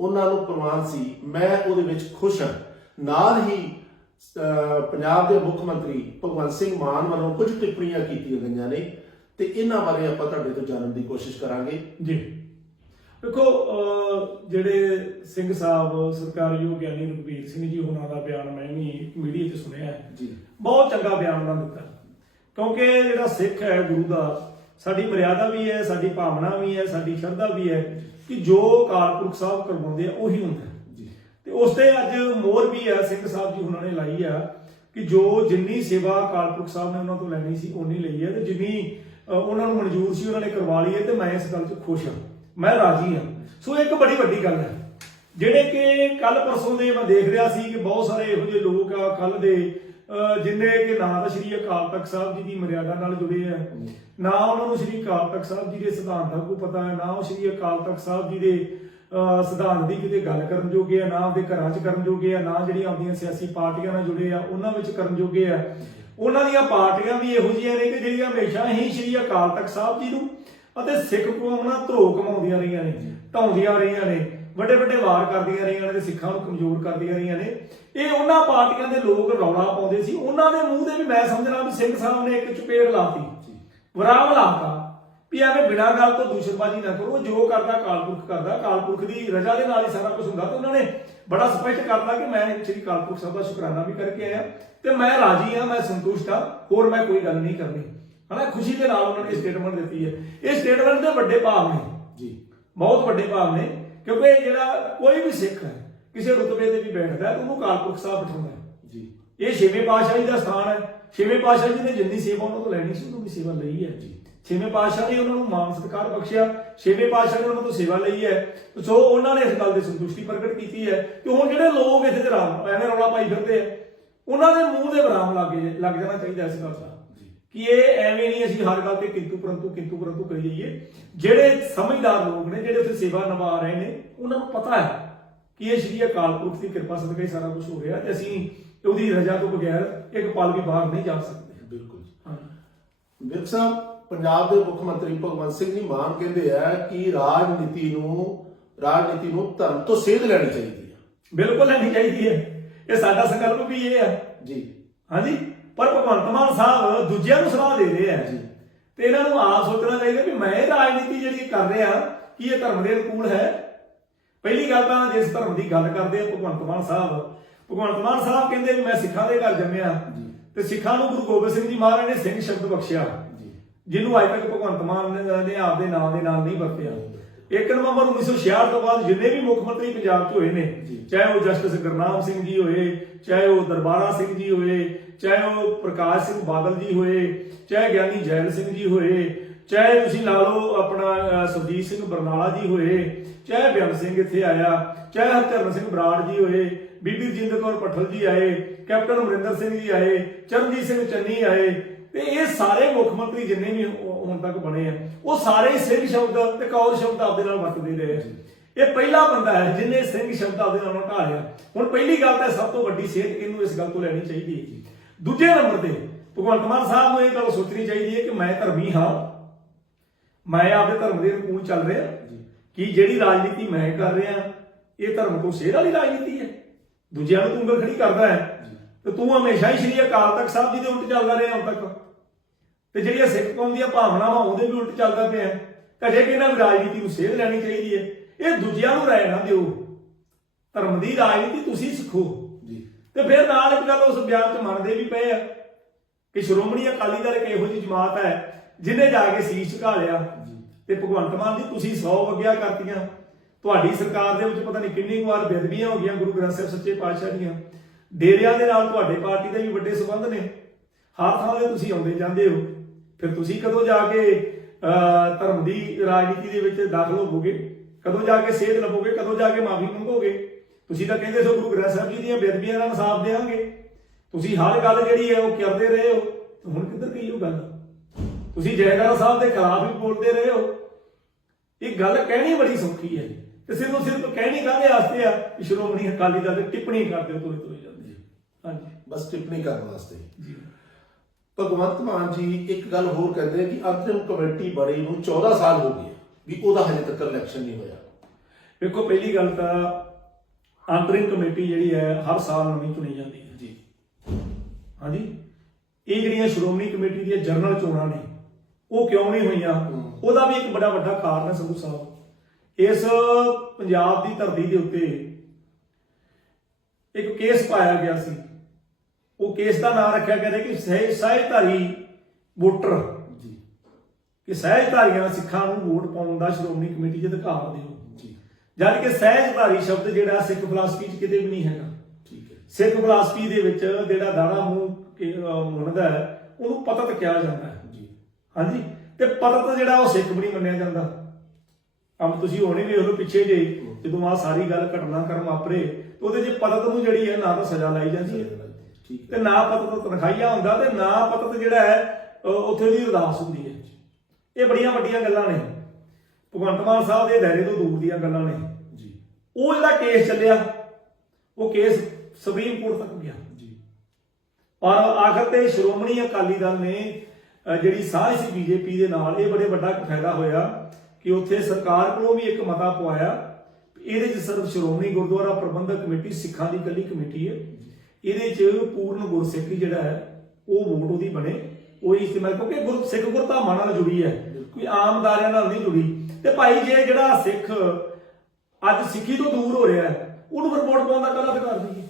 ਉਹਨਾਂ ਨੂੰ ਪ੍ਰਮਾਣ ਸੀ ਮੈਂ ਉਹਦੇ ਵਿੱਚ ਖੁਸ਼ ਹਾਂ। ਨਾਲ ਹੀ ਪੰਜਾਬ ਦੇ ਮੁੱਖ ਮੰਤਰੀ ਭਗਵੰਤ ਸਿੰਘ ਮਾਨ ਵੱਲੋਂ ਕੁਝ ਟਿੱਪਣੀਆਂ ਕੀਤੀਆਂ ਗਈਆਂ ਨੇ ਤੇ ਇਹਨਾਂ ਬਾਰੇ ਆਪਾਂ ਤੁਹਾਡੇ ਤੋਂ ਜਾਣਨ ਦੀ ਕੋਸ਼ਿਸ਼ ਕਰਾਂਗੇ। ਜੀ। ਦੇਖੋ ਜਿਹੜੇ ਸਿੰਘ ਸਾਹਿਬ ਸਰਕਾਰਯੋਗ ਗਿਆਨੀ ਰਘਬੀਰ ਸਿੰਘ ਜੀ ਉਹਨਾਂ ਦਾ ਬਿਆਨ ਮੈਂ ਵੀ ਮੀਡੀਆ 'ਚ ਸੁਣਿਆ ਹੈ। ਜੀ। ਬਹੁਤ ਚੰਗਾ ਬਿਆਨ ਉਹਨਾਂ ਦਿੱਤਾ। ਕਿਉਂਕਿ ਜਿਹੜਾ ਸਿੱਖ ਹੈ ਗੁਰੂ ਦਾ ਸਾਡੀ ਮਰਿਆਦਾ ਵੀ ਹੈ ਸਾਡੀ ਭਾਵਨਾ ਵੀ ਹੈ ਸਾਡੀ ਸ਼ਰਧਾ ਵੀ ਹੈ ਕਿ ਜੋ ਕਾਲਪੁਰਖ ਸਾਹਿਬ ਕਰਵਾਉਂਦੇ ਆ ਉਹੀ ਹੁੰਦਾ ਤੇ ਉਸ ਤੇ ਅੱਜ ਮੋਹਰ ਵੀ ਹੈ ਸਿੰਘ ਸਾਹਿਬ ਜੀ ਉਹਨਾਂ ਨੇ ਲਾਈ ਆ ਕਿ ਜੋ ਜਿੰਨੀ ਸੇਵਾ ਕਾਲਪੁਰਖ ਸਾਹਿਬ ਨੇ ਉਹਨਾਂ ਤੋਂ ਲੈਣੀ ਸੀ ਓਨੀ ਲਈ ਹੈ ਤੇ ਜਿੰਨੀ ਉਹਨਾਂ ਨੂੰ ਮਨਜ਼ੂਰ ਸੀ ਉਹਨਾਂ ਨੇ ਕਰਵਾ ਲਈ ਹੈ ਤੇ ਮੈਂ ਇਸ ਗੱਲ 'ਚ ਖੁਸ਼ ਹਾਂ। ਮੈਂ ਰਾਜੀ ਹਾਂ। ਸੋ ਇੱਕ ਬੜੀ ਵੱਡੀ ਗੱਲ ਹੈ। ਜਿਹੜੇ ਕਿ ਕੱਲ ਪਰਸੋਂ ਦੇ ਮੈਂ ਦੇਖ ਰਿਹਾ ਸੀ ਕਿ ਬਹੁਤ ਸਾਰੇ ਇਹੋ ਜਿਹੇ ਲੋਕ ਆ ਕੱਲ ਦੇ ਅ, ਜਿਨ੍ਹਾਂ ਕਿ ਨਾ ਤਾਂ ਸ਼੍ਰੀ ਅਕਾਲ ਤਖਤ ਸਾਹਿਬ ਜੀ ਦੀ ਮਰਿਆਦਾ ਨਾਲ ਜੁੜੇ ਆ ਨਾ ਉਹਨਾਂ ਨੂੰ ਸ਼੍ਰੀ ਅਕਾਲ ਤਖਤ ਸਾਹਿਬ ਜੀ ਦੇ ਸਿਧਾਂਤ ਦਾ ਕੋਈ ਪਤਾ ਹੈ ਨਾ ਉਹ ਸ਼੍ਰੀ ਅਕਾਲ ਤਖਤ ਸਾਹਿਬ ਜੀ ਦੇ ਸਿਧਾਂਤ ਦੀ ਕਿਤੇ ਗੱਲ ਕਰਨ ਜੋਗੇ ਆ ਨਾ ਆਪਦੇ ਘਰਾਂ 'ਚ ਕਰਨ ਜੋਗੇ ਆ ਨਾ ਜਿਹੜੀਆਂ ਆਪਣੀਆਂ ਸਿਆਸੀ ਪਾਰਟੀਆਂ ਨਾਲ ਜੁੜੇ ਆ ਉਹਨਾਂ ਵਿੱਚ ਕਰਨ ਜੋਗੇ ਆ। ਉਹਨਾਂ ਦੀਆਂ ਪਾਰਟੀਆਂ ਵੀ ਇਹੋ ਜਿਹੀਆਂ ਨੇ ਕਿ ਜਿਹੜੀਆਂ ਹਮੇਸ਼ਾ ਹੀ ਸ਼੍ਰੀ ਅਕਾਲ ਤਖਤ ਸਾਹਿਬ ਜੀ ਨੂੰ ਅਤੇ ਸਿੱਖ ਕੌਮ ਨਾਲ ਧਰੋ ਕਮਾਉਂਦੀਆਂ ਰਹੀਆਂ ਨੇ ਢਾਉਂਦੀਆਂ ਰਹੀਆਂ ਨੇ ਵੱਡੇ ਵੱਡੇ ਵਾਰ ਕਰਦੀਆਂ ਰਹੀਆਂ ਨੇ ਤੇ ਸਿੱਖਾਂ ਨੂੰ ਕਮਜ਼ੋਰ ਕਰਦੀਆਂ ਰਹੀਆਂ ਨੇ। ਇਹ ਉਹਨਾਂ ਪਾਰਟੀਆਂ ਦੇ ਲੋਕ ਰੌਲਾ ਪਾਉਂਦੇ ਸੀ। ਉਹਨਾਂ ਦੇ ਮੂੰਹ ਤੇ ਵੀ ਮੈਂ ਸਮਝਣਾ ਵੀ ਸਿੰਘ ਸਾਹਿਬ ਨੇ ਇੱਕ ਚਪੇੜ ਲਾਤੀ। ਵਿਰਾਮ ਲਾਤਾ ਵੀ ਐਵੇਂ ਬਿਨਾਂ ਗੱਲ ਤੋਂ ਦੂਸ਼ਣਬਾਜ਼ੀ ਨਾ ਕਰੋ ਜੋ ਕਰਦਾ ਕਾਲਪੁਰਖ ਕਰਦਾ। ਕਾਲਪੁਰਖ ਦੀ ਰਜ਼ਾ ਦੇ ਨਾਲ ਹੀ ਸਾਰਾ ਕੁਝ ਹੁੰਦਾ ਤੇ ਉਹਨਾਂ ਨੇ ਬੜਾ ਸਪਸ਼ਟ ਕਰਤਾ ਕਿ ਮੈਂ ਸ੍ਰੀ ਕਾਲਪੁਰਖ ਸਾਹਿਬ ਦਾ ਸ਼ੁਕਰਾਨਾ ਵੀ ਕਰਕੇ ਆਇਆ। ਤੇ ਮੈਂ ਰਾਜੀ ਹਾਂ ਮੈਂ ਸੰਤੁਸ਼ਟ ਹਾਂ ਹੋਰ ਮੈਂ ਕੋਈ ਗੱਲ ਨਹੀਂ ਕਰਨੀ। ਹਨਾ ਖੁਸ਼ੀ ਦੇ ਨਾਲ ਉਹਨਾਂ ਨੇ ਸਟੇਟਮੈਂਟ ਦਿੱਤੀ ਹੈ। ਇਹ ਸਟੇਟਮੈਂਟ ਦੇ ਵੱਡੇ ਭਾਵ ਨੇ। ਜੀ। ਬਹੁਤ ਵੱਡੇ ਭਾਵ ਨੇ ਕਿਉਂਕਿ ਜਿਹੜਾ ਕੋਈ ਵੀ ਸਿੱਖ ਹੈ ਕਿਸੇ ਰੁਤਬੇ ਤੇ ਵੀ ਬੈਠਦਾ ਉਹਨੂੰ ਕਾਲਪੁਰਖ ਸਾਹਿਬ ਬਿਠਾਉਂਦਾ ਹੈ। ਜੀ। ਇਹ ਛੇਵੇਂ ਪਾਤਸ਼ਾਹੀ ਦਾ ਸਥਾਨ ਹੈ। ਛੇਵੇਂ ਪਾਤਸ਼ਾਹ ਜੀ ਨੇ ਜਿੰਨੀ ਸੇਵਾ ਉਹਨਾਂ ਤੋਂ ਲੈਣੀ ਸੀ ਉਹਨਾਂ ਦੀ ਸੇਵਾ ਲਈ ਹੈ। ਜੀ। ਛੇਵੇਂ ਪਾਤਸ਼ਾਹ ਨੇ ਉਹਨਾਂ ਨੂੰ ਮਾਨ ਸਤਿਕਾਰ ਬਖਸ਼ਿਆ। ਛੇਵੇਂ ਪਾਤਸ਼ਾਹ ਨੇ ਉਹਨਾਂ ਤੋਂ ਸੇਵਾ ਲਈ ਹੈ। ਸੋ ਉਹਨਾਂ ਨੇ ਇਸ ਗੱਲ ਦੀ ਸੰਤੁਸ਼ਟੀ ਪ੍ਰਗਟ ਕੀਤੀ ਹੈ ਕਿ ਹੁਣ ਜਿਹੜੇ ਲੋਕ ਇੱਥੇ ਤੇ ਰਾਮ ਐਵੇਂ ਰੌਲਾ ਪਾਈ ਫਿਰਦੇ ਆ ਉਹਨਾਂ ਦੇ ਮੂੰਹ ਦੇ ਵਿਰਾਮ ਲੱਗ ਜੇ ਲੱਗ ਜਾਣਾ ਚਾਹੀਦਾ ਇਸ ਗੱਲ ਦਾ। ਕਿ ਇਹ ਐਵੇਂ ਨਹੀਂ ਅਸੀਂ ਹਰ ਗੱਲ ਤੇ ਕਿੰਤੂ ਪਰੰਤੂ ਕਿੰਤੂ ਪਰੰਤੂ ਕਰੀ ਜਾਈਏ। ਜਿਹੜੇ ਸਮਝਦਾਰ ਲੋਕ ਨੇ ਜਿਹੜੇ ਉੱਥੇ ਸੇਵਾ ਨਿਭਾ ਰਹੇ ਨੇ ਉਹਨਾਂ ਨੂੰ ਪਤਾ ਹੈ। ਕਿ ਇਹ ਸ਼੍ਰੀ ਅਕਾਲ ਪੁਰਖ ਦੀ ਕਿਰਪਾ ਸਦਕਾ ਹੀ ਸਾਰਾ ਕੁਝ ਹੋ ਰਿਹਾ ਤੇ ਅਸੀਂ ਉਹਦੀ ਰਜ਼ਾ ਤੋਂ ਬਗੈਰ ਇੱਕ ਪਲ ਵੀ ਬਾਹਰ ਨਹੀਂ ਜਾ ਸਕਦੇ। ਬਿਲਕੁਲ ਵਿਰਕ ਸਾਹਿਬ ਪੰਜਾਬ ਦੇ ਮੁੱਖ ਮੰਤਰੀ ਭਗਵੰਤ ਸਿੰਘ ਜੀ ਮਾਨ ਕਹਿੰਦੇ ਆ ਕਿ ਰਾਜਨੀਤੀ ਨੂੰ ਰਾਜਨੀਤੀ ਨੂੰ ਧਰਮ ਤੋਂ ਸੇਧ ਲੈਣੀ ਚਾਹੀਦੀ ਹੈ ਬਿਲਕੁਲ ਲੈਣੀ ਚਾਹੀਦੀ ਹੈ। ਇਹ ਸਾਡਾ ਸੰਕਲਪ ਵੀ ਇਹ ਹੈ ਜੀ। ਹਾਂਜੀ। ਪਰ ਭਗਵੰਤ ਮਾਨ ਸਾਹਿਬ ਦੂਜਿਆਂ ਨੂੰ ਸਲਾਹ ਦੇ ਰਹੇ ਆ। ਜੀ। ਤੇ ਇਹਨਾਂ ਨੂੰ ਆਪ ਸੋਚਣਾ ਚਾਹੀਦਾ ਵੀ ਮੈਂ ਰਾਜਨੀਤੀ ਜਿਹੜੀ ਕਰ ਰਿਹਾ ਕੀ ਇਹ ਧਰਮ ਦੇ ਅਨੁਕੂਲ ਹੈ? ਪਹਿਲੀ ਗੱਲ ਤਾਂ ਜਿਸ ਧਰਮ ਦੀ ਗੱਲ ਕਰਦੇ ਆ ਭਗਵੰਤ ਮਾਨ ਸਾਹਿਬ। ਭਗਵੰਤ ਮਾਨ ਸਾਹਿਬ ਕਹਿੰਦੇ ਵੀ ਮੈਂ ਸਿੱਖਾਂ ਦੇ ਘਰ ਜੰਮਿਆ। ਤੇ ਸਿੱਖਾਂ ਨੂੰ ਗੁਰੂ ਗੋਬਿੰਦ ਸਿੰਘ ਜੀ ਮਹਾਰਾਜ ਨੇ ਸਿੰਘ ਸ਼ਬਦ ਬਖਸ਼ਿਆ। ਜਿਹਨੂੰ ਅੱਜ ਤੱਕ ਭਗਵੰਤ ਮਾਨ ਨੇ- ਆਪਦੇ ਨਾਮ ਦੇ ਨਾਲ ਨਹੀਂ ਵਰਤਿਆ। 1 ਨਵੰਬਰ 1966 ਤੋਂ ਬਾਅਦ ਜਿੰਨੇ ਵੀ ਮੁੱਖ ਮੰਤਰੀ ਪੰਜਾਬ 'ਚ ਹੋਏ ਨੇ। ਚਾਹੇ ਉਹ ਜਸਟਿਸ ਗੁਰਨਾਮ ਸਿੰਘ ਜੀ ਹੋਏ ਚਾਹੇ ਉਹ ਦਰਬਾਰਾ ਸਿੰਘ ਜੀ ਹੋਏ ਚਾਹੇ ਉਹ ਪ੍ਰਕਾਸ਼ ਸਿੰਘ ਬਾਦਲ ਜੀ ਹੋਏ ਚਾਹੇ ਗਿਆਨੀ ਜੈਲ ਸਿੰਘ ਜੀ ਹੋਏ ਚਾਹੇ ਤੁਸੀਂ ਲਾ ਲਓ ਆਪਣਾ ਸੁਰਜੀਤ ਸਿੰਘ ਬਰਨਾਲਾ ਜੀ ਹੋਏ ਚਾਹੇ ਬਿਆਨ ਸਿੰਘ ਇੱਥੇ ਆਇਆ, ਚਾਹੇ ਹਰਚਰਨ ਸਿੰਘ ਬਰਾੜ ਜੀ ਹੋਏ, ਬੀਬੀ ਰਜਿੰਦਰ ਕੌਰ ਪਠਲ ਜੀ ਆਏ, ਕੈਪਟਨ ਅਮਰਿੰਦਰ ਸਿੰਘ ਜੀ ਆਏ, ਚਰਨਜੀਤ ਸਿੰਘ ਚੰਨੀ ਆਏ, ਤੇ ਇਹ ਸਾਰੇ ਮੁੱਖ ਮੰਤਰੀ ਜਿੰਨੇ ਵੀ ਹੁਣ ਤੱਕ ਬਣੇ ਆ, ਉਹ ਸਾਰੇ ਸਿੰਘ ਸ਼ਬਦ ਤੇ ਕੌਰ ਸ਼ਬਦ ਆਪਦੇ ਨਾਲ ਵਰਤਦੇ ਰਹੇ ਆ। ਇਹ ਪਹਿਲਾ ਬੰਦਾ ਹੈ ਜਿਹਨੇ ਸਿੰਘ ਸ਼ਬਦ ਆਪਦੇ ਨਾਲ ਢਾਲਿਆ ਹੁਣ ਪਹਿਲੀ ਗੱਲ ਤਾਂ ਸਭ ਤੋਂ ਵੱਡੀ ਸੇਧ ਇਹਨੂੰ ਇਸ ਗੱਲ ਤੋਂ ਲੈਣੀ ਚਾਹੀਦੀ ਹੈ ਦੂਜੇ ਨੰਬਰ ਤੇ, ਭਗਵੰਤ ਮਾਨ ਸਾਹਿਬ ਨੂੰ ਇਹ ਗੱਲ ਸੋਚਣੀ ਚਾਹੀਦੀ ਹੈ ਕਿ ਮੈਂ ਧਰਮੀ ਹਾਂ, ਮੈਂ ਆਪਦੇ ਧਰਮ ਦੇ ਅਨੁਕੂਲ ਚੱਲ ਰਿਹਾ। ਕਿ ਜਿਹੜੀ ਰਾਜਨੀਤੀ ਮੈਂ ਕਰ ਰਿਹਾ ਇਹ ਧਰਮ ਤੋਂ ਸੇਧ ਵਾਲੀ ਰਾਜਨੀਤੀ ਹੈ। ਦੂਜਿਆਂ ਨੂੰ ਉਂਗਲ ਖੜੀ ਕਰਦਾ ਹੈ ਤੇ ਤੂੰ ਹਮੇਸ਼ਾ ਹੀ ਸ਼੍ਰੀ ਅਕਾਲ ਤਖਤ ਸਾਹਿਬ ਜੀ ਦੇ ਉਲਟ ਚੱਲਦਾ ਰਿਹਾ ਹੁਣ ਤੱਕ। ਤੇ ਜਿਹੜੀਆਂ ਸਿੱਖ ਕੌਮ ਦੀਆਂ ਭਾਵਨਾਵਾਂ ਉਹਦੇ ਵੀ ਉਲਟ ਚੱਲਦਾ ਪਿਆ। ਕਦੇ ਕਿ ਇਹਨਾਂ ਵੀ ਰਾਜਨੀਤੀ ਨੂੰ ਸੇਧ ਲੈਣੀ ਚਾਹੀਦੀ ਹੈ। ਇਹ ਦੂਜਿਆਂ ਨੂੰ ਰਾਏ ਨਾ ਦਿਓ। ਧਰਮ ਦੀ ਰਾਜਨੀਤੀ ਤੁਸੀਂ ਸਿੱਖੋ। ਜੀ। ਤੇ ਫਿਰ ਨਾਲ ਇੱਕ ਗੱਲ ਉਸ ਬਿਆਨ 'ਚ ਮੰਨਦੇ ਵੀ ਪਏ ਆ ਕਿ ਸ਼੍ਰੋਮਣੀ ਅਕਾਲੀ ਦਲ ਇੱਕ ਇਹੋ ਜਿਹੀ ਜਮਾਤ ਹੈ ਜਿਹਨੇ ਜਾ ਕੇ ਸੀਸ ਝੁਕਾ ਲਿਆ। ਤੇ ਭਗਵੰਤ ਮਾਨ ਜੀ ਤੁਸੀਂ 100 ਵਗਿਆ ਕਰਤੀਆਂ। ਤੁਹਾਡੀ ਸਰਕਾਰ ਦੇ ਵਿੱਚ ਪਤਾ ਨਹੀਂ ਕਿੰਨੀ ਕੁ ਵਾਰ ਬੇਦਬੀਆਂ ਹੋ ਗਈਆਂ ਗੁਰੂ ਗ੍ਰੰਥ ਸਾਹਿਬ ਸੱਚੇ ਪਾਤਸ਼ਾਹ ਦੀਆਂ। ਡੇਰਿਆਂ ਦੇ ਨਾਲ ਤੁਹਾਡੇ ਪਾਰਟੀ ਦੇ ਵੀ ਵੱਡੇ ਸਬੰਧ ਨੇ। ਹਰ ਥਾਂ ਤੇ ਤੁਸੀਂ ਆਉਂਦੇ ਜਾਂਦੇ ਹੋ। ਫਿਰ ਤੁਸੀਂ ਕਦੋਂ ਜਾ ਕੇ ਅਹ, ਧਰਮ ਦੀ ਰਾਜਨੀਤੀ ਦੇ ਵਿੱਚ ਦਾਖਲ ਹੋਵੋਗੇ? ਕਦੋਂ ਜਾ ਕੇ ਸੇਧ ਲਵੋਗੇ ਕਦੋਂ ਜਾ ਕੇ ਮਾਫੀ ਮੰਗੋਗੇ? ਤੁਸੀਂ ਤਾਂ ਕਹਿੰਦੇ ਸੋ ਗੁਰੂ ਗ੍ਰੰਥ ਸਾਹਿਬ ਜੀ ਦੀਆਂ ਬੇਦਬੀਆਂ ਦਾ ਇਨਸਾਫ ਦੇਵਾਂਗੇ ਤੁਸੀਂ ਹਰ ਗੱਲ ਜਿਹੜੀ ਹੈ ਉਹ ਕਰਦੇ ਰਹੇ ਹੋ। ਹੁਣ ਕਿੱਧਰ ਗਈ ਉਹ ਗੱਲ? ਤੁਸੀਂ ਜੈਕਾਰਾ ਸਾਹਿਬ ਦੇ ਖਿਲਾਫ ਵੀ ਬੋਲਦੇ ਰਹੇ ਹੋ। ਇਹ ਗੱਲ ਕਹਿਣੀ ਬੜੀ ਸੌਖੀ ਹੈ ਤੇ ਸਿਰਫ ਸਿਰਫ ਕਹਿਣੀ ਕਾਹਦੇ ਵਾਸਤੇ ਆ? ਕਿ ਸ਼੍ਰੋਮਣੀ ਅਕਾਲੀ ਦਲ ਦੇ ਟਿੱਪਣੀ ਕਰਦੇ ਤੁਰੇ ਤੁਰੇ ਜਾਂਦੇ ਹਾਂਜੀ। ਬਸ ਟਿੱਪਣੀ ਕਰਨ ਵਾਸਤੇ। ਜੀ। ਭਗਵੰਤ ਮਾਨ ਜੀ ਇੱਕ ਗੱਲ ਹੋਰ ਕਹਿੰਦੇ ਕਿ ਅੰਤਰਿਮ ਕਮੇਟੀ ਬਣੀ ਨੂੰ 14 ਸਾਲ ਹੋ ਗਏ ਵੀ ਉਹਦਾ ਹਜੇ ਤੱਕ ਇਲੈਕਸ਼ਨ ਨਹੀਂ ਹੋਇਆ। ਵੇਖੋ ਪਹਿਲੀ ਗੱਲ ਤਾਂ ਅੰਤਰਿਮ ਕਮੇਟੀ ਜਿਹੜੀ ਹੈ ਹਰ ਸਾਲ ਨਵੀਂ ਚੁਣੀ ਜਾਂਦੀ ਹੈ। ਜੀ। ਹਾਂਜੀ। ਇਹ ਜਿਹੜੀਆਂ ਸ਼੍ਰੋਮਣੀ ਕਮੇਟੀ ਦੀਆਂ ਜਨਰਲ ਚੋਣਾਂ ਨੇ ਉਹ ਕਿਉਂ ਨਹੀਂ ਹੋਈਆਂ। ਉਹਦਾ ਵੀ ਇੱਕ ਬੜਾ ਵੱਡਾ ਕਾਰਨ ਹੈ ਸੰਧੂ ਸਾਹਿਬ। ਇਸ ਪੰਜਾਬ ਦੀ ਧਰਤੀ ਦੇ ਉੱਤੇ ਇੱਕ ਕੇਸ ਪਾਇਆ ਗਿਆ ਸੀ। ਉਹ ਕੇਸ ਦਾ ਨਾਮ ਰੱਖਿਆ ਗਿਆ ਕਿ ਸਹਿ ਸਹਿਜਧਾਰੀ ਵੋਟਰ। ਜੀ। ਕਿ ਸਹਿਜਧਾਰੀਆਂ ਸਿੱਖਾਂ ਨੂੰ ਵੋਟ ਪਾਉਣ ਦਾ ਸ਼੍ਰੋਮਣੀ ਕਮੇਟੀ 'ਚ ਅਧਿਕਾਰ ਦਿਓ। ਜੀ। ਜਦ ਕਿ ਸਹਿਜਧਾਰੀ ਸ਼ਬਦ ਜਿਹੜਾ ਸਿੱਖ ਫਲਸਫੀ 'ਚ ਕਿਤੇ ਵੀ ਨਹੀਂ ਹੈਗਾ। ਠੀਕ ਹੈ। ਸਿੱਖ ਫਲਸਫੀ ਦੇ ਵਿੱਚ ਜਿਹੜਾ ਦਾਣਾ ਮੂੰਹ ਮੁੰਨਦਾ ਹੈ ਉਹਨੂੰ ਪਤਤ ਕਿਹਾ ਜਾਂਦਾ ਹੈ। ਜੀ। ਹਾਂਜੀ। ਤੇ ਪਤਤ ਜਿਹੜਾ ਉਹ ਸਿੱਖ ਵੀ ਨਹੀਂ ਮੰਨਿਆ ਜਾਂਦਾ। ਅਬ ਤੁਸੀਂ ਹੋਣੀ ਵੀ ਉਹਨੂੰ ਪਿੱਛੇ ਜੇ ਜਦੋਂ ਆ ਸਾਰੀ ਗੱਲ ਘਟਨਾ ਕਰਮ ਵਾਪਰੇ ਤੇ ਉਹਦੇ 'ਚ ਪਤਤ ਨੂੰ ਜਿਹੜੀ ਹੈ ਨਾ ਤਾਂ ਸਜ਼ਾ ਲਾਈ ਜਾਂਦੀ ਹੈ। ਠੀਕ ਤੇ ਨਾ ਪਤਤ ਤਨਖਾਹੀਆ ਹੁੰਦਾ ਤੇ ਨਾ ਪਤਤ ਜਿਹੜਾ ਹੈ ਉੱਥੇ ਦੀ ਅਰਦਾਸ ਹੁੰਦੀ ਹੈ। ਇਹ ਬੜੀਆਂ ਵੱਡੀਆਂ ਗੱਲਾਂ ਨੇ। ਭਗਵੰਤ ਮਾਨ ਸਾਹਿਬ ਦੇ ਦਾਇਰੇ ਤੋਂ ਦੂਰ ਦੀਆਂ ਗੱਲਾਂ ਨੇ। ਜੀ। ਉਹ ਜਿਹੜਾ ਕੇਸ ਚੱਲਿਆ ਉਹ ਕੇਸ ਸੁਪਰੀਮ ਕੋਰਟ ਤੱਕ ਗਿਆ। ਜੀ। ਔਰ ਆਖਰ ਤੇ ਸ਼੍ਰੋਮਣੀ ਅਕਾਲੀ ਦਲ ਨੇ ਜਿਹੜੀ ਸਾਂਝ ਸੀ ਬੀਜੇਪੀ ਦੇ ਨਾਲ, ਇਹ ਬੜੇ ਵੱਡਾ ਫਾਇਦਾ ਹੋਇਆ ਕਿ ਉੱਥੇ ਸਰਕਾਰ ਕੋਲੋਂ ਵੀ ਇੱਕ ਮਤਾ ਪਵਾਇਆ। ਇਹਦੇ ਚ ਸਿਰਫ ਸ਼੍ਰੋਮਣੀ ਗੁਰਦੁਆਰਾ ਪ੍ਰਬੰਧਕ ਕਮੇਟੀ, ਸਿੱਖਾਂ ਦੀ ਇਕੱਲੀ ਕਮੇਟੀ ਹੈ। ਇਹਦੇ ਚ ਪੂਰਨ ਗੁਰਸਿੱਖੀ ਜਿਹੜਾ ਹੈ, ਉਹ ਵੋਟ ਉਹਦੀ ਬਣੇ। ਉਹ ਇਸਤੇਮਾਲ ਕਿਉਂਕਿ ਗੁਰ ਗੁਰਧਾਮਾਂ ਨਾਲ ਜੁੜੀ ਹੈ, ਕੋਈ ਆਮ ਦਾਰਿਆਂ ਨਾਲ ਨਹੀਂ ਜੁੜੀ। ਤੇ ਭਾਈ ਜੇ ਜਿਹੜਾ ਸਿੱਖ ਅੱਜ ਸਿੱਖੀ ਤੋਂ ਦੂਰ ਹੋ ਰਿਹਾ ਹੈ, ਉਹਨੂੰ ਫਿਰ ਵੋਟ ਪਾਉਣ ਦਾ ਕਾਹਦਾ ਅਧਿਕਾਰ ਨਹੀਂ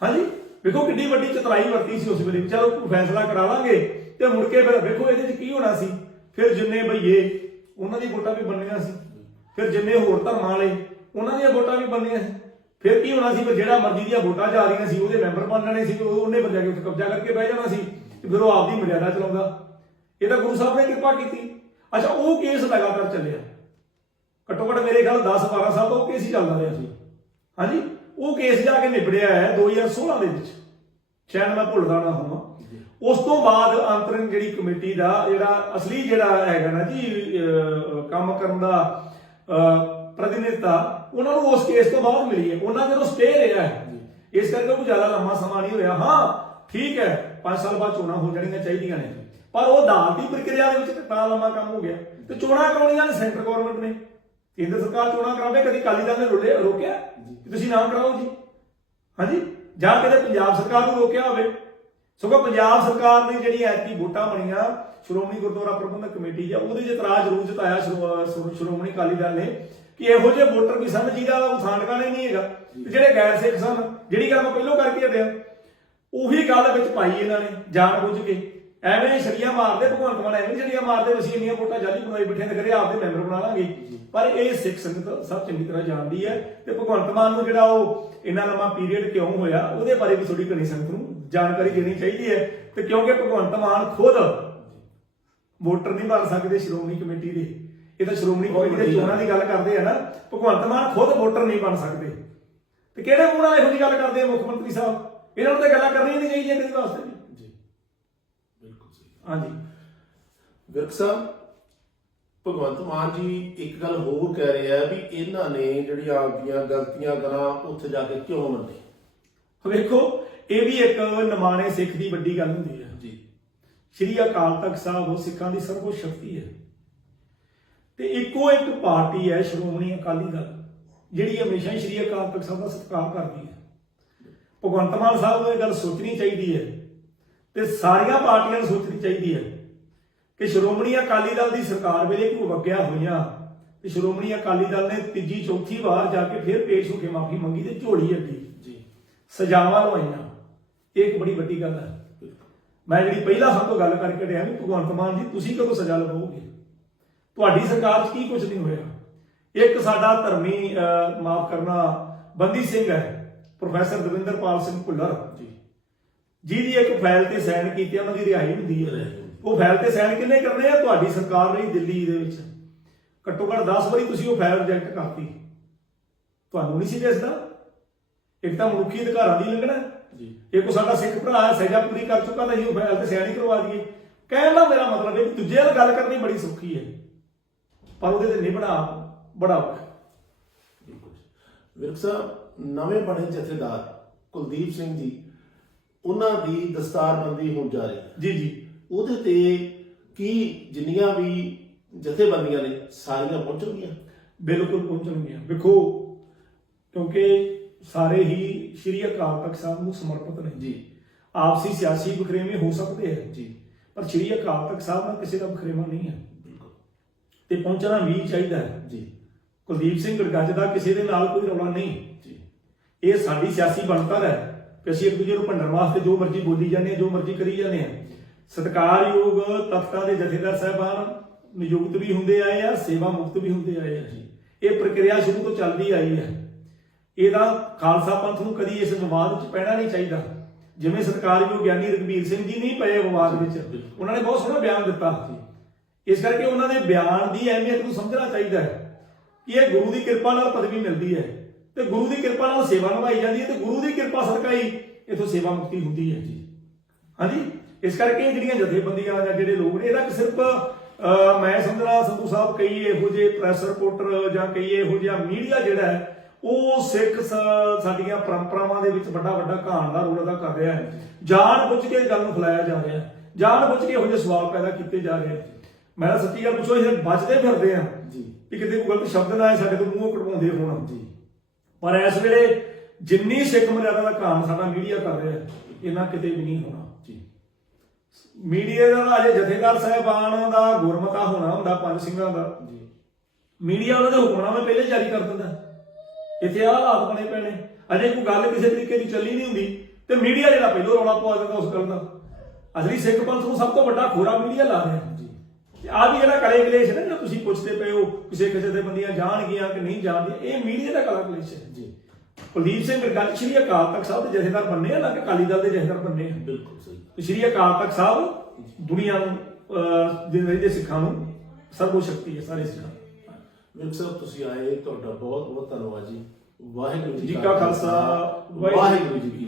ਹਾਂਜੀ? ਵੇਖੋ ਕਿੰਨੀ ਵੱਡੀ ਚਤਰਾਈ ਵਰਤੀ ਸੀ ਉਸ ਵੇਲੇ। ਚਲੋ, ਫੈਸਲਾ ਕਰਾ ਲਾਂਗੇ। ਤੇ ਮੁੜ ਕੇ ਫਿਰ ਵੇਖੋ ਇਹਦੇ 'ਚ ਕੀ ਹੋਣਾ ਸੀ। ਫਿਰ ਜਿੰਨੇ ਭਈਏ ਉਹਨਾਂ ਦੀ ਵੋਟਾਂ ਵੀ ਬਣਨੀਆਂ ਸੀ। ਫਿਰ ਜਿੰਨੇ ਹੋਰ ਧਰਮਾਂ ਵਾਲੇ, ਉਹਨਾਂ ਦੀਆਂ ਵੋਟਾਂ ਵੀ ਬਣਨੀਆਂ ਸੀ। ਫਿਰ ਕੀ ਹੋਣਾ ਸੀ? ਫਿਰ ਜਿਹੜਾ ਮਰਜ਼ੀ ਦੀਆਂ ਵੋਟਾਂ ਜਾ ਰਹੀਆਂ ਸੀ, ਉਹਦੇ ਮੈਂਬਰ ਬਣ ਜਾਣੇ ਸੀ, ਉਹ- ਉਹਨੇ ਬੰਦਿਆਂ ਕੇ ਉੱਥੇ ਕਬਜ਼ਾ ਕਰਕੇ ਬਹਿ ਜਾਣਾ ਸੀ ਤੇ ਫਿਰ ਉਹ ਆਪਦੀ ਮਰਿਆਦਾ ਚਲਾਉਂਦਾ। ਇਹ ਤਾਂ ਗੁਰੂ ਸਾਹਿਬ ਨੇ ਕਿਰਪਾ ਕੀਤੀ। ਅੱਛਾ, ਉਹ ਕੇਸ ਲਗਾਤਾਰ ਚੱਲਿਆ। ਘੱਟੋ ਘੱਟ ਮੇਰੇ ਖਿਆਲ 10 12 ਸਾਲ ਤੋਂ ਉਹ ਕੇਸ ਹੀ ਚੱਲਦਾ ਰਿਹਾ ਸੀ। ਹਾਂਜੀ, ਉਹ ਕੇਸ ਜਾ ਕੇ ਨਿਬੜਿਆ ਹੈ 2016 ਦੇ ਵਿੱਚ। ਸ਼ਾਇਦ ਮੈਂ ਭੁੱਲਦਾ ਨਾ ਹੋਵਾਂ। ਉਸ ਤੋਂ ਬਾਅਦ ਅੰਤਰਿਮ ਜਿਹੜੀ ਕਮੇਟੀ ਦਾ ਜਿਹੜਾ ਅਸਲੀ ਜਿਹੜਾ ਹੈਗਾ ਨਾ ਜੀ ਕੰਮ ਕਰਨ ਦਾ ਪ੍ਰਤੀਨਿਧਤਾ ਉਹਨਾਂ ਨੂੰ ਉਸ ਕੇਸ ਤੋਂ ਬਾਅਦ ਮਿਲੀ ਹੈ। ਉਹਨਾਂ ਦੇ ਨੂੰ ਸਟੇ ਰਿਹਾ ਹੈ। ਇਸ ਕਰਕੇ ਕੋਈ ਜ਼ਿਆਦਾ ਲੰਮਾ ਸਮਾਂ ਨਹੀਂ ਹੋਇਆ। ਹਾਂ ਠੀਕ ਹੈ 5 ਸਾਲ ਬਾਅਦ ਚੋਣਾਂ ਹੋ ਜਾਣੀਆਂ ਚਾਹੀਦੀਆਂ ਨੇ। ਪਰ ਉਹ ਅਦਾਲਤੀ ਪ੍ਰਕਿਰਿਆ ਦੇ ਵਿੱਚ ਤਾਂ ਲੰਮਾ ਕੰਮ ਹੋ ਗਿਆ। ਤੇ ਚੋਣਾਂ ਕਰਾਉਣੀਆਂ ਨੇ ਸੈਂਟਰ ਗਵਰਨਮੈਂਟ ਨੇ। ਕੇਂਦਰ ਸਰਕਾਰ ਚੋਣਾਂ ਕਰਾਵੇ ਕਦੀ ਕਾਲੀ ਦਲ ਨੇ ਰੋਲੇ ਰੋਕਿਆ? ਤੁਸੀਂ ਨਾਮ ਕਰਾਓ ਜੀ। ਹਾਂਜੀ? ਜਾਂ ਕਦੇ ਪੰਜਾਬ ਸਰਕਾਰ ਨੂੰ ਰੋਕਿਆ ਹੋਵੇ? ਸਗੋਂ ਪੰਜਾਬ ਸਰਕਾਰ ਨੇ ਜਿਹੜੀ ਐਤਕੀ ਵੋਟਾਂ ਬਣੀਆਂ, ਸ਼੍ਰੋਮਣੀ ਗੁਰਦੁਆਰਾ ਪ੍ਰਬੰਧਕ ਕਮੇਟੀ ਜਾਂ ਉਹਦੇ 'ਚ ਇਤਰਾਜ਼ ਜ਼ਰੂਰ ਜਤਾਇਆ ਸ਼੍ਰੋਮਣੀ ਅਕਾਲੀ ਦਲ ਨੇ, ਕਿ ਇਹੋ ਜਿਹੇ ਵੋਟਰ ਵੀ ਸਨ ਜਿਹਦਾ ਉਹ ਥਾਂ ਟਿਕਾਣੇ ਨਹੀਂ ਹੈਗਾ, ਤੇ ਜਿਹੜੇ ਗੈਰ ਸਿੱਖ ਸਨ, ਜਿਹੜੀ ਗੱਲ ਮੈਂ ਪਹਿਲਾਂ ਕਰਕੇ ਹਟਿਆ, ਉਹੀ ਗੱਲ ਵਿੱਚ ਪਾਈ ਇਹਨਾਂ ਨੇ, ਜਾਣ ਬੁੱਝ ਕੇ। ਐਵੇਂ ਛੜੀਆਂ ਮਾਰਦੇ, ਭਗਵੰਤ ਮਾਨ ਐਵੇਂ ਛੜੀਆਂ ਮਾਰਦੇ ਅਸੀਂ ਇੰਨੀਆਂ ਵੋਟਾਂ ਜਾਲੀ ਬਣਾਈ ਬੈਠੇ ਤੇ ਕਰੇ ਆਪਦੇ ਮੈਂਬਰ ਬਣਾ ਲਾਂਗੇ। ਪਰ ਇਹ ਸਿੱਖ ਸੰਗਤ ਸਭ ਚੰਗੀ ਤਰ੍ਹਾਂ ਜਾਣਦੀ ਹੈ, ਤੇ ਭਗਵੰਤ ਮਾਨ ਨੂੰ ਜਿਹੜਾ ਉਹ ਇੰਨਾ ਲੰਮਾ ਪੀਰੀਅਡ ਕਿਉਂ ਹੋਇਆ, ਉਹਦੇ ਬਾਰੇ ਵੀ ਥੋੜੀ ਘਣੀ ਸੰਗਤ ਨੂੰ ਜਾਣਕਾਰੀ ਦੇਣੀ ਚਾਹੀਦੀ ਹੈ ਤੇ ਕਿਉਂਕਿ ਭਗਵੰਤ ਮਾਨ ਖੁਦ ਵੋਟਰ ਨਹੀਂ ਬਣ ਸਕਦੇ ਸ਼੍ਰੋਮਣੀ ਕਮੇਟੀ ਦੇ। ਇਹ ਤਾਂ ਸ਼੍ਰੋਮਣੀ ਕਮੇਟੀ ਦੇ ਚੋਣਾਂ ਦੀ ਗੱਲ ਕਰਦੇ ਆ ਨਾ ਭਗਵੰਤ ਮਾਨ ਖੁਦ ਵੋਟਰ ਨਹੀਂ ਬਣ ਸਕਦੇ। ਤੇ ਕਿਹੜੇ ਮੂੰਹ ਨਾਲ ਇਹੋ ਜਿਹੀ ਗੱਲ ਕਰਦੇ ਆ ਮੁੱਖ ਮੰਤਰੀ ਸਾਹਿਬ? ਇਹਨਾਂ ਨੂੰ ਤਾਂ ਗੱਲਾਂ ਕਰਨੀਆਂ ਨਹੀਂ ਚਾਹੀਦੀਆਂ ਕਿਸੇ ਵਾਸਤੇ ਵੀ। ਜੀ। ਬਿਲਕੁਲ ਸਹੀ। ਹਾਂਜੀ। ਵਿਰਕ ਸਾਹਿਬ ਭਗਵੰਤ ਮਾਨ ਜੀ ਇੱਕ ਗੱਲ ਹੋਰ ਕਹਿ ਰਹੇ ਆ ਵੀ ਇਹਨਾਂ ਨੇ ਜਿਹੜੀਆਂ ਆਪਦੀਆਂ ਗਲਤੀਆਂ ਕਰਾਂ ਉੱਥੇ ਜਾ ਕੇ ਕਿਉਂ ਮੰਨੇ ਵੇਖੋ ਇਹ ਵੀ ਇੱਕ ਨਮਾਣੇ ਸਿੱਖ ਦੀ ਵੱਡੀ ਗੱਲ ਹੁੰਦੀ ਹੈ। ਜੀ। ਸ਼੍ਰੀ ਅਕਾਲ ਤਖਤ ਸਾਹਿਬ ਉਹ ਸਿੱਖਾਂ ਦੀ ਸਰਵਉੱਚ ਸ਼ਕਤੀ ਹੈ। ਤੇ ਇੱਕੋ ਇੱਕ ਪਾਰਟੀ ਹੈ ਸ਼੍ਰੋਮਣੀ ਅਕਾਲੀ ਦਲ ਜਿਹੜੀ ਹਮੇਸ਼ਾ ਹੀ ਸ਼੍ਰੀ ਅਕਾਲ ਤਖਤ ਸਾਹਿਬ ਦਾ ਸਤਿਕਾਰ ਕਰਦੀ ਹੈ। ਭਗਵੰਤ ਮਾਨ ਸਾਹਿਬ ਨੂੰ ਇਹ ਗੱਲ ਸੋਚਣੀ ਚਾਹੀਦੀ ਹੈ ਤੇ ਸਾਰੀਆਂ ਪਾਰਟੀਆਂ ਨੂੰ ਸੋਚਣੀ ਚਾਹੀਦੀ ਹੈ ਕਿ ਸ਼੍ਰੋਮਣੀ ਅਕਾਲੀ ਦਲ ਦੀ ਸਰਕਾਰ ਵੇਲੇ ਕੋਈ ਵਗਿਆ ਹੋਈਆਂ ਤੇ ਸ਼੍ਰੋਮਣੀ ਅਕਾਲੀ ਦਲ ਨੇ ਤੀਜੀ ਚੌਥੀ ਵਾਰ ਜਾ ਕੇ ਫਿਰ ਪੇਸ਼ ਹੋ ਕੇ ਮਾਫੀ ਮੰਗੀ ਤੇ ਝੋਲੀ ਅੱਡੀ ਜੀ। ਸਜ਼ਾਵਾਂ ਲਵਾਈਆਂ। ਇਹ ਇੱਕ ਬੜੀ ਵੱਡੀ ਗੱਲ ਹੈ। ਮੈਂ ਜਿਹੜੀ ਪਹਿਲਾਂ ਸਭ ਤੋਂ ਗੱਲ ਕਰਕੇ ਰਿਹਾ ਵੀ ਭਗਵੰਤ ਮਾਨ ਜੀ ਤੁਸੀਂ ਕਦੋਂ ਸਜ਼ਾ ਲਵਾਓਗੇ ਤੁਹਾਡੀ ਸਰਕਾਰ 'ਚ ਕੀ ਕੁਝ ਨਹੀਂ ਹੋਇਆ। ਇੱਕ ਸਾਡਾ ਧਰਮੀ ਮਾਫ ਕਰਨਾ ਬੰਦੀ ਸਿੰਘ ਹੈ ਪ੍ਰੋਫੈਸਰ ਦਵਿੰਦਰਪਾਲ ਸਿੰਘ ਭੁੱਲਰ। ਜੀ। ਜਿਹਦੀ ਇੱਕ ਫਾਈਲ ਤੇ ਸਾਈਨ ਕੀਤੀ ਉਹਨਾਂ ਦੀ ਰਿਹਾਈ ਹੁੰਦੀ ਹੈ। ਉਹ ਫਾਈਲ ਤੇ ਸਾਈਨ ਕਿੰਨੇ ਕਰਨੇ ਆ? ਤੁਹਾਡੀ ਸਰਕਾਰ ਲਈ ਦਿੱਲੀ ਦੇ ਵਿੱਚ। ਘੱਟੋ ਘੱਟ 10 ਵਾਰੀ ਤੁਸੀਂ ਉਹ ਫਾਈਲ ਰਿਜੈਕਟ ਕਰਤੀ। ਤੁਹਾਨੂੰ ਨਹੀਂ ਸੀ ਦਿਸਦਾ? ਇੱਕ ਤਾਂ ਮਨੁੱਖੀ ਅਧਿਕਾਰਾਂ ਦੀ ਲੰਘਣਾ ਜੀ। ਇਹ ਕੋ ਸਾਡਾ ਸਿੱਖ ਭਰਾ ਹੈ, ਸਜ਼ਾ ਪੂਰੀ ਕਰ ਚੁੱਕਾ ਤਾਂ ਉਹ ਫਾਈਲ ਤੇ ਹੀ ਕਰਵਾ ਦਈਏ। ਕਹਿਣ ਦਾ ਮੇਰਾ ਮਤਲਬ ਹੈ ਕਿ ਦੂਜੇ ਨਾਲ ਗੱਲ ਕਰਨੀ ਬੜੀ ਸੌਖੀ ਹੈ। ਪਰ ਉਹਦੇ ਤੇ ਨਿਭਣਾ ਬੜਾ ਔਖਾ ਵਿਰਕ ਸਾਹਿਬ ਨਵੇਂ ਬਣੇ ਜਥੇਦਾਰ ਕੁਲਦੀਪ ਸਿੰਘ ਜੀ ਉਹਨਾਂ ਦੀ ਦਸਤਾਰਬੰਦੀ ਹੋਣ ਜਾ ਰਹੀ ਹੈ। ਜੀ ਜੀ। ਉਹਦੇ ਤੇ ਕੀ ਜਿੰਨੀਆਂ ਵੀ ਜਥੇਬੰਦੀਆਂ ਨੇ ਸਾਰੀਆਂ ਪਹੁੰਚਣਗੀਆਂ? ਬਿਲਕੁਲ ਪਹੁੰਚਣਗੀਆਂ। ਵੇਖੋ ਕਿਉਂਕਿ ਸਾਰੇ ਹੀ ਸ਼੍ਰੀ ਅਕਾਲ ਤਖਤ ਸਾਹਿਬ ਨੂੰ ਸਮਰਪਿਤ ਨੇ। ਜੀ। ਆਪਸੀ ਸਿਆਸੀ ਬਖਰੇਵੇਂ ਹੋ ਸਕਦੇ ਆ। ਜੀ। ਪਰ ਸ਼੍ਰੀ ਅਕਾਲ ਤਖਤ ਸਾਹਿਬ ਨਾਲ ਕਿਸੇ ਦਾ ਬਖਰੇਵਾ ਨਹੀਂ ਹੈ ਬਿਲਕੁਲ। ਤੇ ਪਹੁੰਚਣਾ ਵੀ ਚਾਹੀਦਾ ਹੈ। ਜੀ। ਕੁਲਦੀਪ ਸਿੰਘ ਗੜਗੱਜ ਦਾ ਕਿਸੇ ਦੇ ਨਾਲ ਕੋਈ ਰੌਲਾ ਨਹੀਂ। ਜੀ। ਇਹ ਸਾਡੀ ਸਿਆਸੀ ਬਣਤਰ ਹੈ ਕਿ ਅਸੀਂ ਇੱਕ ਦੂਜੇ ਨੂੰ ਭੰਡਣ ਵਾਸਤੇ ਜੋ ਮਰਜ਼ੀ ਬੋਲੀ ਜਾਂਦੇ ਹਾਂ ਜੋ ਮਰਜ਼ੀ ਕਰੀ ਜਾਂਦੇ ਹਾਂ ਸਤਿਕਾਰਯੋਗ ਤਖਤਾਂ ਦੇ ਜਥੇਦਾਰ ਸਾਹਿਬਾਨ ਨਿਯੁਕਤ ਵੀ ਹੁੰਦੇ ਆਏ ਆ ਸੇਵਾ ਮੁਕਤ ਵੀ ਹੁੰਦੇ ਆਏ ਆ। ਜੀ। ਇਹ ਪ੍ਰਕਿਰਿਆ ਸ਼ੁਰੂ ਤੋਂ ਚੱਲਦੀ ਆਈ ਹੈ। ਇਹਦਾ ਖਾਲਸਾ ਪੰਥ ਨੂੰ ਕਦੀ ਇਸ ਵਿਵਾਦ ਵਿੱਚ ਪੈਣਾ ਨਹੀਂ ਚਾਹੀਦਾ। ਜਿਵੇਂ ਸਤਿਕਾਰਯੋਗ ਗਿਆਨੀ ਰਘਬੀਰ ਸਿੰਘ ਜੀ ਨਹੀਂ ਪਏ ਵਿਵਾਦ ਵਿੱਚ ਉਹਨਾਂ ਨੇ ਬਹੁਤ ਸੋਹਣਾ ਬਿਆਨ ਦਿੱਤਾ। ਇਸ ਕਰਕੇ ਉਹਨਾਂ ਦੇ ਬਿਆਨ ਦੀ ਅਹਿਮੀਅਤ ਨੂੰ ਸਮਝਣਾ ਚਾਹੀਦਾ ਹੈ ਕਿ ਇਹ ਗੁਰੂ ਦੀ ਕਿਰਪਾ ਨਾਲ ਪਦਵੀ ਮਿਲਦੀ ਹੈ ਤੇ ਗੁਰੂ ਦੀ ਕਿਰਪਾ ਨਾਲ ਸੇਵਾ ਨਿਭਾਈ ਜਾਂਦੀ ਹੈ ਤੇ ਗੁਰੂ ਦੀ ਕਿਰਪਾ ਸਦਕਾ ਹੀ ਇਥੋਂ ਸੇਵਾ ਮੁਕਤੀ ਹੁੰਦੀ ਹੈ ਜੀ। ਹਾਂਜੀ? ਇਸ ਕਰਕੇ ਜਿਹੜੀਆਂ ਜਥੇਬੰਦੀਆਂ ਜਾਂ ਜਿਹੜੇ ਲੋਕ ਨੇ ਇਹਦਾ ਕਿ ਸਿਰਫ ਅਹ, ਮੈਂ ਸਮਝਣਾ ਸੰਧੂ ਸਾਹਿਬ ਕਈ ਇਹੋ ਜਿਹੇ ਪ੍ਰੈਸ ਰਿਪੋਰਟਰ ਜਾਂ ਕਈ ਇਹੋ ਜਿਹਾ ਮੀਡੀਆ ਜਿਹੜਾ ਹੈ ਉਹ ਸਿੱਖ ਸਾਡੀਆਂ ਪਰੰਪਰਾਵਾਂ ਦੇ ਵਿੱਚ ਵੱਡਾ ਵੱਡਾ ਕਹਾਣ ਦਾ ਰੋਲ ਅਦਾ ਕਰ ਰਿਹਾ ਹੈ। ਜਾਣ ਬੁੱਝ ਕੇ ਗੱਲ ਨੂੰ ਫੈਲਾਇਆ ਜਾ ਰਿਹਾ ਹੈ। ਜਾਣ ਬੁੱਝ ਕੇ ਇਹੋ ਜਿਹੇ ਸਵਾਲ ਪੈਦਾ ਕੀਤੇ ਜਾ ਰਹੇ ਮੈਂ ਤਾਂ ਸੱਚੀ ਗੱਲ ਪੁੱਛੋ ਇਹ ਬਚਦੇ ਫਿਰਦੇ ਆ ਜੀ। ਕਿ ਕਿਤੇ ਕੋਈ ਗਲਤ ਸ਼ਬਦ ਨਾ ਆਏ ਸਾਡੇ ਤੋਂ ਮੂੰਹੋਂ ਕਢਵਾਉਂਦੇ ਹੋਣ। ਜੀ। ਪਰ ਇਸ ਵੇਲੇ ਜਿੰਨੀ ਸਿੱਖ ਮਰਿਆਦਾ ਦਾ ਕੰਮ ਸਾਡਾ ਮੀਡੀਆ ਕਰ ਰਿਹਾ ਹੈ ਇਹਨਾਂ ਕਿਤੇ ਵੀ ਨਹੀਂ ਹੋਣਾ। ਜੀ। ਮੀਡੀਆ ਦਾ ਅਜੇ ਜਥੇਦਾਰ ਸਾਹਿਬਾਨ ਦਾ ਗੁਰਮਤਾ ਹੋਣਾ ਹੁੰਦਾ ਪੰਜ ਸਿੰਘਾਂ ਦਾ। ਜੀ। ਮੀਡੀਆ ਉਹਨਾਂ ਦੇ ਹੁਕਮਨਾਮੇ ਪਹਿਲੇ ਜਾਰੀ ਕਰ ਦਿੰਦਾ। ਇੱਥੇ ਆਹ ਹਾਲਾਤ ਬਣੇ ਪੈਣੇ ਅਜੇ ਕੋਈ ਗੱਲ ਕਿਸੇ ਤਰੀਕੇ ਦੀ ਚੱਲੀ ਨਹੀਂ ਹੁੰਦੀ। ਤੇ ਮੀਡੀਆ ਜਿਹੜਾ ਪਹਿਲੋਂ ਰੌਲਾ ਪਵਾ ਦਿੰਦਾ ਉਸ ਗੱਲ ਦਾ। ਅਸਲੀ ਸਿੱਖ ਪੰਥ ਨੂੰ ਸਭ ਤੋਂ ਵੱਡਾ ਖੋਰਾ ਮੀਡੀਆ ਲਾ ਰਿਹਾ। ਜੀ ਤੇ ਆ ਵੀ ਜਿਹੜਾ ਕਲੇ ਕਲੇਸ਼ ਨਾ ਜਿਹੜਾ ਤੁਸੀਂ ਪੁੱਛਦੇ ਪਏ ਹੋ ਕਿਸੇ ਕਿਸੇ ਦੇ ਬੰਦੀਆਂ ਜਾਣਗੀਆਂ ਕਿ ਨਹੀਂ ਜਾਣਦੀਆਂ ਇਹ ਮੀਡੀਆ ਦਾ ਕਲਾ ਕਲੇਸ਼ ਹੈ। ਜੀ ਕੁਲਦੀਪ ਸਿੰਘ ਗਰਗਲ ਸ਼੍ਰੀ ਅਕਾਲ ਤਖਤ ਸਾਹਿਬ ਦੇ ਜਥੇਦਾਰ ਬੰਨੇ ਆ ਨਾ ਕਿ ਅਕਾਲੀ ਦਲ ਦੇ ਜਥੇਦਾਰ ਬੰਨੇ ਆ? ਬਿਲਕੁਲ ਸਹੀ। ਸ਼੍ਰੀ ਅਕਾਲ ਤਖਤ ਸਾਹਿਬ ਦੁਨੀਆ ਨੂੰ ਅਹ, ਦੇ ਸਿੱਖਾਂ ਨੂੰ ਸਰਬੋ ਸ਼ਕਤੀ ਹੈ ਸਾਰੇ ਸਿੱਖਾਂ ਵਿਰਕ ਸਾਹਿਬ ਤੁਸੀਂ ਆਏ ਤੁਹਾਡਾ ਬਹੁਤ ਬਹੁਤ ਧੰਨਵਾਦ ਜੀ। ਵਾਹਿਗੁਰੂ ਜੀ ਕਾ ਖਾਲਸਾ, ਵਾਹਿਗੁਰੂ ਜੀ ਕੀ